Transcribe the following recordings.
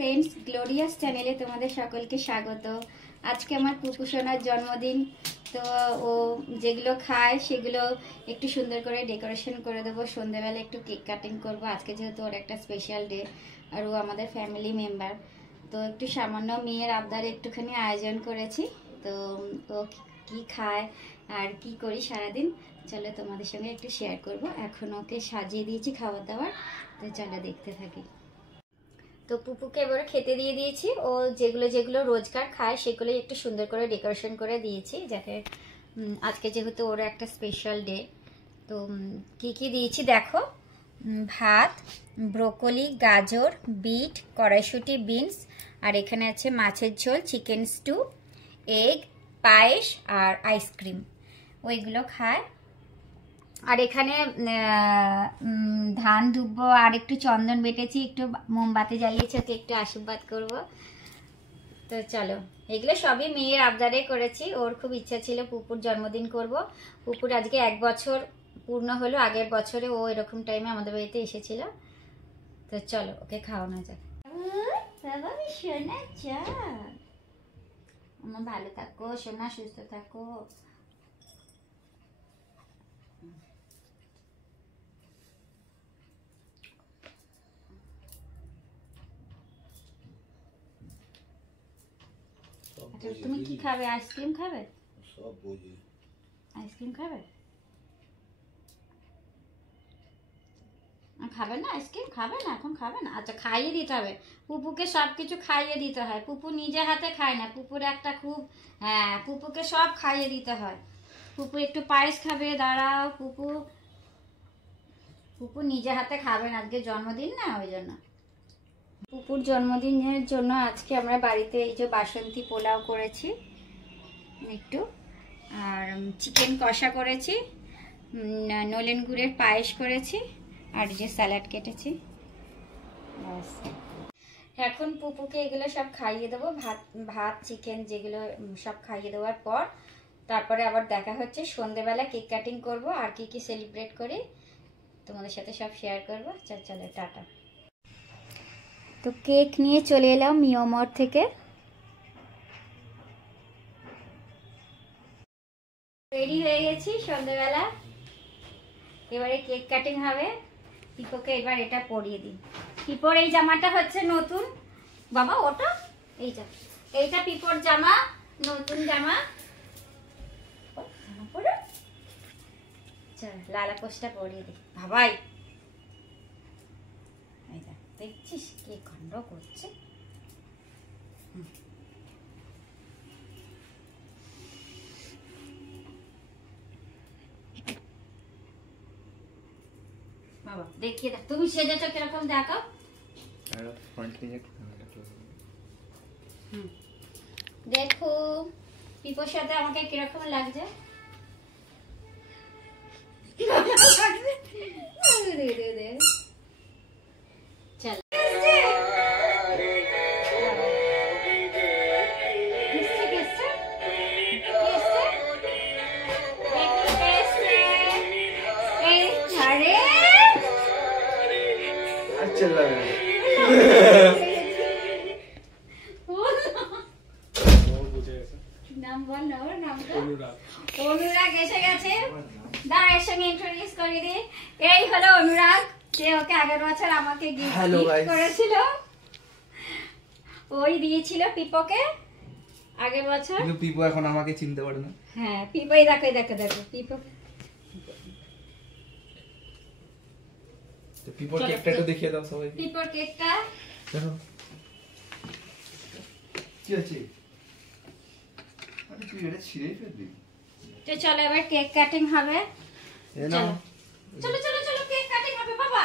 Friends, glorious চ্যানেলে তোমাদের সকলকে স্বাগত। আজকে আমার পুপু সোনার জন্মদিন, তো ও যেগুলো খায় সেগুলো একটু সুন্দর করে ডেকোরেশন করে দেবো। সন্ধ্যেবেলা একটু কেক কাটিং করব আজকে, যেহেতু ওর একটা স্পেশাল ডে আর ও আমাদের ফ্যামিলি মেম্বার। তো একটু সামান্য মেয়ের আবদারে একটুখানি আয়োজন করেছি। তো ও কি খায় আর কি করি সারাদিন, চলো তোমাদের সঙ্গে একটু শেয়ার করব। এখন ওকে সাজিয়ে দিয়েছি খাবার দাবার, তো চলো দেখতে থাকি। তো পুপুকে এবারে খেতে দিয়ে দিয়েছি। ও যেগুলো যেগুলো রোজকার খায় সেগুলোই একটু সুন্দর করে ডেকোরেশন করে দিয়েছি, যাতে আজকে যেহেতু ওর একটা স্পেশাল ডে। তো কি কি দিয়েছি দেখো, ভাত, ব্রোকলি, গাজর, বিট, কড়াইশুঁটি, বিনস, আর এখানে আছে মাছের ঝোল, চিকেন স্টু, এগ, পায়েস আর আইসক্রিম, ওইগুলো খায়। আর এখানে ধান ধুবো আর একটু চন্দন বেটেছি, একটু মোমবাতি জ্বালিয়েছি, ওকে একটু আশীর্বাদ করব। তো চলো, এগুলো সবই মেয়ের আবদারে করেছি। ওর খুব ইচ্ছা ছিল পুপুর জন্মদিন করব। পুপুর আজকে 1 বছর পূর্ণ হলো। আগের বছরে ও এরকম টাইমে আমাদের বাড়িতে এসেছিল। তো চলো ওকে খাওয়ানো যাক। বাবা সোনা, আমার ভালো থাকো সোনা, সুস্থ থাকো। তুমি কি খাবে? আইসক্রিম খাবে? সব বুঝি। আইসক্রিম খাবে? খাবে না আইসক্রিম? খাবে না এখন? খাবে না? আচ্ছা, খাইয়ে দিতে হবে। পুপুকে সব কিছু খাইয়ে দিতে হয়। পুপু নিজে হাতে খায় না। পুপুর একটা খুব, হ্যাঁ, পুপুকে সব খাইয়ে দিতে হয়। পুপু একটু পায়েস খাবে, দাঁড়াও। পুপু নিজে হাতে খাবে না, আজকে জন্মদিন না, ওই জন্য। পুপুর জন্মদিনের জন্য আজকে আমরা বাড়িতে এই যে বাসন্তী পোলাও করেছি একটু, আর চিকেন কষা করেছি, নলেন গুড়ের পায়েস করেছি, আর যে স্যালাড কেটেছি। এখন পুপুকে এগুলো সব খাইয়ে দেবো, ভাত চিকেন যেগুলো সব খাইয়ে দেওয়ার পর তারপরে আবার দেখা হচ্ছে। সন্ধেবেলা কেক কাটিং করব, আর কি কি সেলিব্রেট করি তোমাদের সাথে সব শেয়ার করবো। চলো টাটা। তো কেক নিয়ে চলে এলাম মিওমর থেকে। রেডি হয়ে গেছি সন্ধ্যেবেলা, এবারে কেক কাটিং হবে। পিপোকে এবার এটা পরিয়ে দিই। পিপোর এই জামাটা হচ্ছে নতুন, বাবা ওটা এইটা পিপোর জামা, নতুন জামা। চল লালা পোস্টটা পরিয়ে দিই। ভাবাই দেখছিস কি কাণ্ড করছে। বাবা দেখিয়ে দেখ, তুমি সেজেছো কিরকম দেখো। দেখো পিপোর সাথে আমাকে কিরকম লাগছে। অনুরাগ এসে গেছে, দাঁড়া এর সঙ্গে ইন্ট্রোডিউস করে দি। এই হলো অনুরাগ, যে ওকে আগের বছর আমাকে গিফট করেছিল। ওই দিয়েছিল পিপোকে আগের বছর। কিন্তু পিপো এখন আমাকে চিনতে পারে না। হ্যাঁ, পিপোই দেখো পিপো। তো পিপোর কেকটা একটু দেখিয়ে দাও সবাই। পিপোর কেকটা দেখো কি আছে। আরে তুই এটা ছিঁড়ে ফেলবি। তো চলো এবার কেক কাটিং হবে। চলো কেক কাটিং হবে। বাবা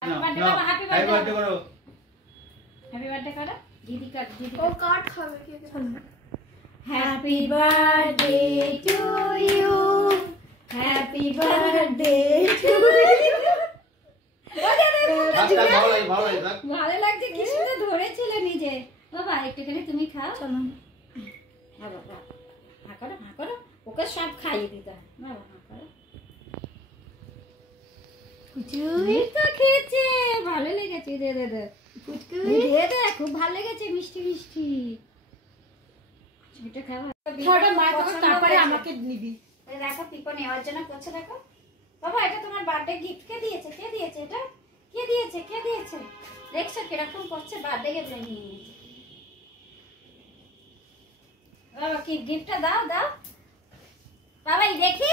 হ্যাপি বার্থডে, বাবা হ্যাপি বার্থডে করো। হ্যাপি বার্থডে করো। দিদি ও কাট খাবে। Cake happy birthday to you, happy birthday to you. ভালো লাগছে, কি সুন্দর ধরেছিল নিজে। বাবা একটুখানি তুমি খাও। চলো হ্যাঁ বাবা, হা করো, ওকে সব খাইয়ে দিতে হয়। বাবা হা করো। তো খেয়েছে, ভালো লেগেছে। দে খুব ভালো লেগেছে, মিষ্টি মিষ্টি। এটা খাবার তারপরে আমাকে নিবি। দেখো পিপো নেওয়ার জন্য করছে, দেখো বাবা এটা তোমার বার্থডে গিফট। কে দিয়েছে, কে দিয়েছে এটা, কে দিয়েছে, কে দিয়েছে? দেখছো কিরকম করছে, বার্থডে গিফট নিয়ে নিয়েছে। বাবা কি গিফটটা দাও, দাও বাবাই দেখি।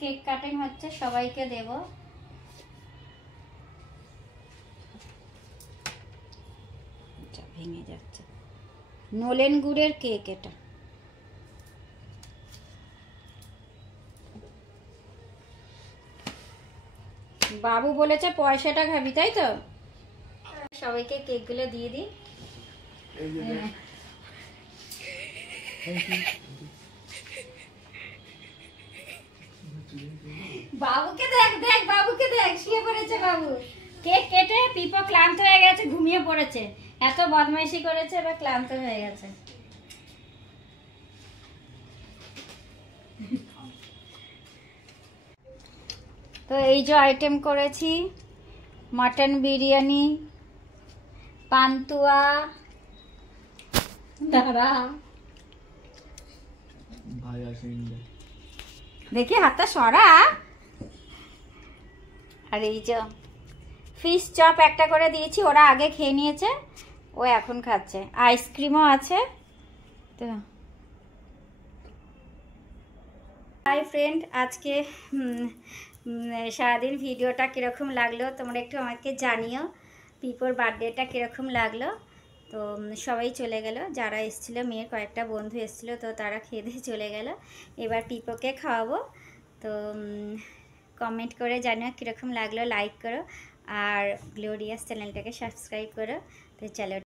কেক কাটিং হচ্ছে, সবাইকে দেব। ভেঙে যাচ্ছে, নলেন গুড়ের কেক এটা। বাবু বলেছে পয়সাটা খাবি, তাই তো? সবাইকে কেক গুলো দিয়ে দিই। বাবুকে দেখ, দেখ বাবুকে দেখ, শুয়ে পড়েছে বাবু। কেক কেটে পিপো ক্লান্ত হয়ে গেছে, ঘুমিয়ে পড়েছে। এত বদমাইশি করেছে, এবার ক্লান্ত হয়ে গেছে। তো এই যে আইটেম করেছি, মটন বিরিয়ানি, পান্তুয়া, দেখি হাতটা সরা। আর এই যে ফিশ চপ একটা করে দিয়েছি, ওরা আগে খেয়ে নিয়েছে, ও এখন খাচ্ছে। আইসক্রিমও আছে। তো হাই ফ্রেন্ড, আজকে সারাদিন ভিডিওটা কীরকম লাগলো তোমরা একটু আমাকে জানিও। পিপোর বার্থডেটা কীরকম লাগলো। তো সবাই চলে গেল, যারা এসেছিলো, মেয়ের কয়েকটা বন্ধু এসেছিলো, তো তারা খেয়ে দিয়ে চলে গেল। এবার পিপোকে খাওয়াবো। তো কমেন্ট করে জানিও কীরকম লাগলো, লাইক করো, আর গ্লোরিয়াস চ্যানেলটাকে সাবস্ক্রাইব করো। তো চলো।